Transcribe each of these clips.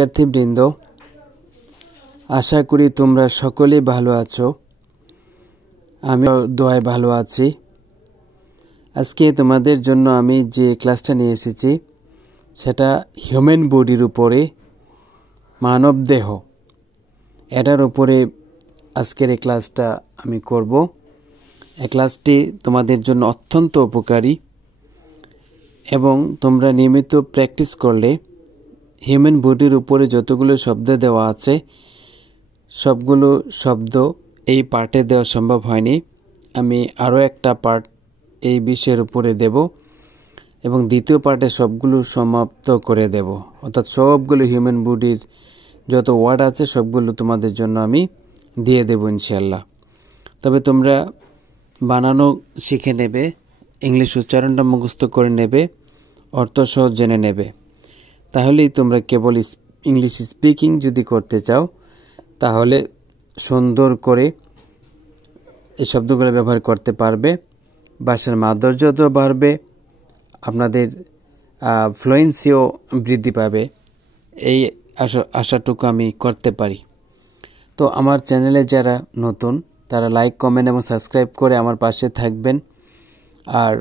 শিক্ষার্থীবৃন্দ, আশা করি তোমরা সকলেই ভালো আছো। আমিও দোয়ায় ভালো আছি। আজকে তোমাদের জন্য আমি যে ক্লাসটা নিয়ে এসেছি সেটা হিউম্যান বডির উপরে, মানব দেহ, এটার উপরে আজকের এই ক্লাসটা আমি করব। এই ক্লাসটি তোমাদের জন্য অত্যন্ত উপকারী এবং তোমরা নিয়মিত প্র্যাকটিস করলে হিউম্যান বডির উপরে যতগুলো শব্দ দেওয়া আছে সবগুলো শব্দ এই পার্টে দেওয়া সম্ভব হয়নি। আমি আরও একটা পার্ট এই বিষয়ের উপরে দেব এবং দ্বিতীয় পার্টে সবগুলো সমাপ্ত করে দেব, অর্থাৎ সবগুলো হিউম্যান বডির যত ওয়ার্ড আছে সবগুলো তোমাদের জন্য আমি দিয়ে দেব ইনশাআল্লাহ। তবে তোমরা বানানো শিখে নেবে, ইংলিশ উচ্চারণটা মুখস্থ করে নেবে, অর্থ সহ জেনে নেবে। তাহলেই তোমরা কেবল ইংলিশ স্পিকিং যদি করতে চাও তাহলে সুন্দর করে এই শব্দগুলো ব্যবহার করতে পারবে, ভাষার মাধুর্যও বাড়বে, আপনাদের ফ্লুয়েন্সিও বৃদ্ধি পাবে। এই আশাটুকু আমি করতে পারি। তো আমার চ্যানেলে যারা নতুন তারা লাইক, কমেন্ট এবং সাবস্ক্রাইব করে আমার পাশে থাকবেন। আর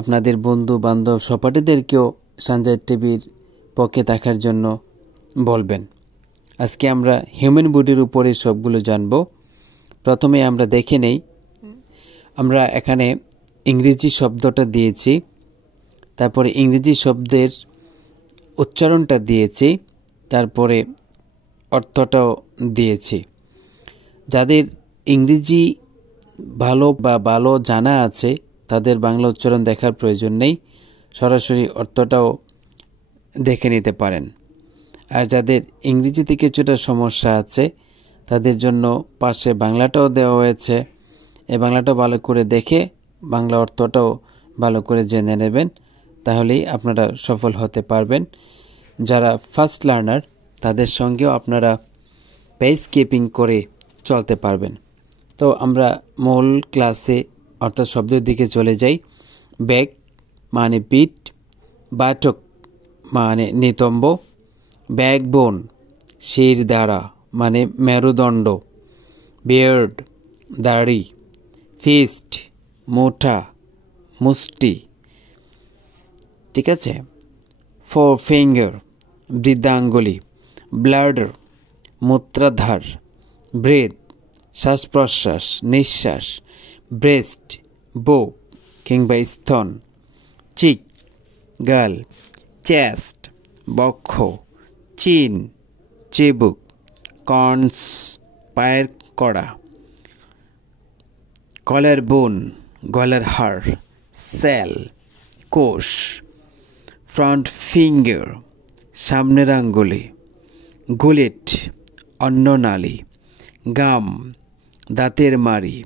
আপনাদের বন্ধু বান্ধব সহপাঠীদেরকেও সঞ্জয় টিভির পক্ষে থাকার জন্য বলবেন। আজকে আমরা হিউম্যান বডির উপরে সবগুলো জানব। প্রথমে আমরা দেখে নেই, আমরা এখানে ইংরেজি শব্দটা দিয়েছি, তারপরে ইংরেজি শব্দের উচ্চারণটা দিয়েছি, তারপরে অর্থটাও দিয়েছি। যাদের ইংরেজি ভালো জানা আছে তাদের বাংলা উচ্চারণ দেখার প্রয়োজন নেই, সরাসরি অর্থটাও দেখে নিতে পারেন। আর যাদের ইংরেজিতে কিছুটা সমস্যা আছে তাদের জন্য পাশে বাংলাটাও দেওয়া হয়েছে। এই বাংলাটাও ভালো করে দেখে বাংলা অর্থটাও ভালো করে জেনে নেবেন, তাহলেই আপনারা সফল হতে পারবেন। যারা ফার্স্ট লার্নার তাদের সঙ্গেও আপনারা পেজ কিপিং করে চলতে পারবেন। তো আমরা মূল ক্লাসে অর্থাৎ শব্দের দিকে চলে যাই। ব্যাক মানে পিঠ, বাটক মানে নিতম্ব, ব্যাকবোন শির দ্বারা মানে মেরুদণ্ড, বিয়ার্ড দাড়ি, ফিস্ট মুঠা মুষ্টি, ঠিক আছে, ফোর ফিঙ্গার বৃদ্ধাঙ্গুলি, ব্লাডার মূত্রাধার, ব্রেথ শ্বাস প্রশ্বাস নিঃশ্বাস, ব্রেস্ট বুক কিংবা স্তন, চিক গাল, চেস্ট বক্ষ, চিন চিবুক, কর্নস পায়ের কড়া, কলার বোন গলার হাড়, সেল কোষ, ফ্রন্ট ফিঙ্গার সামনের আঙ্গুলি, গুলিট অন্ননালী, গাম দাঁতের মাড়ি,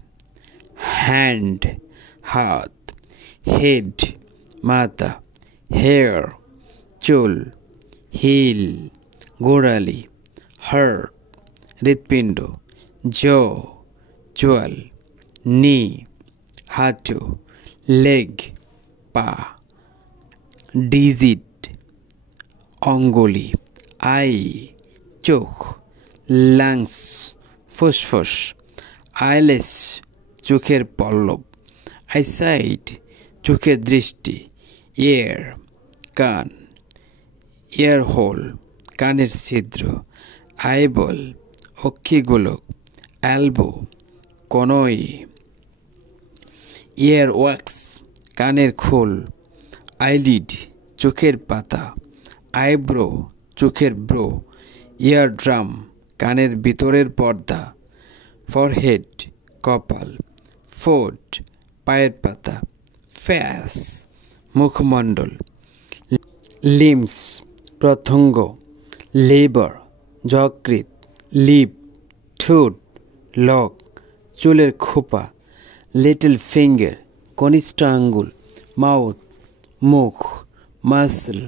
হ্যান্ড হাত, হেড মাথা, হেয়ার চুল, হিল গোড়ালি, হার্ট হৃৎপিণ্ড, জো চোয়াল, নি হাঁটু, লেগ পা, ডিজিট অঙ্গুলি, আই চোখ, লাংস ফুসফুস, আইলেস চোখের পল্লব, আইসাইট চোখের দৃষ্টি, ইয়ার কান, ইয়ার হোল কানের ছিদ্র, আইবল অক্ষিগোলক, অ্যালবো কনই, ইয়ার ওয়াক্স কানের খোল, আইলিড চোখের পাতা, আইব্রো চোখের ব্রো, ইয়ার ড্রাম কানের ভিতরের পর্দা, ফরহেড কপাল, ফোট পায়ের পাতা, ফ্যাস মুখমণ্ডল, লিমস প্রত্যঙ্গ, লিভার যকৃৎ, লিপ ঠোঁট, লক চুলের খোপা, লিটল ফিঙ্গার কনিষ্ঠ আঙ্গুল, মাউথ মুখ, মাসল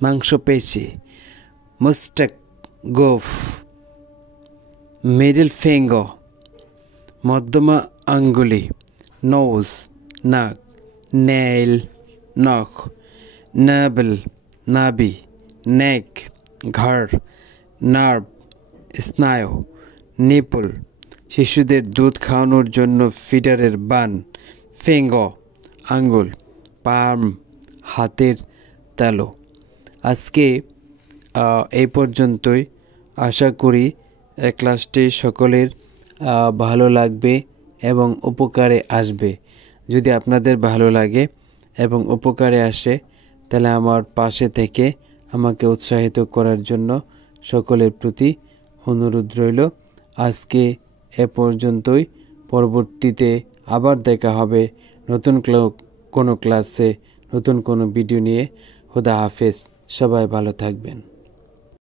মাংসপেশি, মুস্টাক গোফ, মিডল ফিঙ্গার মধ্যমা আঙ্গুলি, নোজ নাক, নেইল নখ, নাভেল নাভি, নেক ঘাড়, নার্ভ, স্নায়ু, নিপল, শিশুদের দুধ খাওয়ানোর জন্য ফিডারের বান, ফিঙ্গার আঙ্গুল, পাম হাতের তালু। আজকে এই পর্যন্তই। আশা করি ক্লাসটি সকলের ভালো লাগবে এবং উপকারে আসবে। যদি আপনাদের ভালো লাগে এবং উপকারে আসে তাহলে আমার পাশে থেকে আমাকে উৎসাহিত করার জন্য সকলের প্রতি অনুরোধ রইল। আজকে এ পর্যন্তই। পরবর্তীতে আবার দেখা হবে নতুন কোনো ক্লাসে, নতুন কোনো ভিডিও নিয়ে। খোদা হাফেজ। সবাই ভালো থাকবেন।